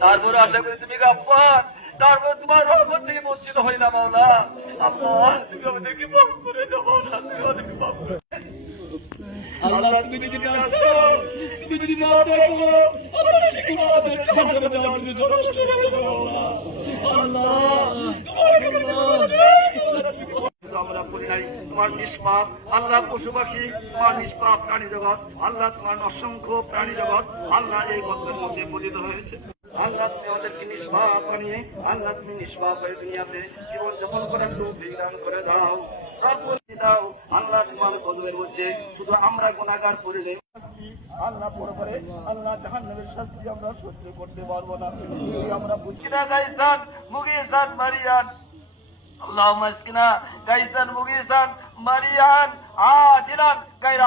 তারপরে আশা করি তুমি গাফফার, তারপর তোমার রহমত থেকে বঞ্চিত হই না মাওলা। আল্লাহ তুমি আমাদেরকে মাফ করে দাও মাওলা, তুমি আমাদেরকে মাফ করে দাও। আল্লাহ তুমি যদি না করো, তুমি যদি না দেখো, আল্লাহ সেগুলো আমাদের জাহান্নামে যাওয়ার জন্য যথেষ্ট হবে মাওলা। আল্লাহ তোমার কাছে আমরা করি নাই তোমার নিষ্পাপ আল্লাহ, পশু পাখি তোমার নিষ্পাপ প্রাণী জগৎ আল্লাহ, তোমার অসংখ্য প্রাণী জগৎ আল্লাহ এই গর্তের মধ্যে পতিত হয়েছে। আল্লাহ তুমি আমাদেরকে নিষ্পাপ বানিয়ে, আল্লাহ তুমি নিষ্পাপ হয়ে দুনিয়াতে জীবন যাপন করার তৌফিক দান করে দাও, দাও। আল্লাহ তোমার কদমের মধ্যে শুধু আমরা গুনাহগার করে নেই আল্লাহ, পরে পরে আল্লাহ জাহান্নামের শাস্তি আমরা সহ্য করতে পারবো না। আমরা বুঝি না গাইসান মুগিসান মারিয়ান, اللهم اسقنا غيثا مغيثا مريعا عاجلا غير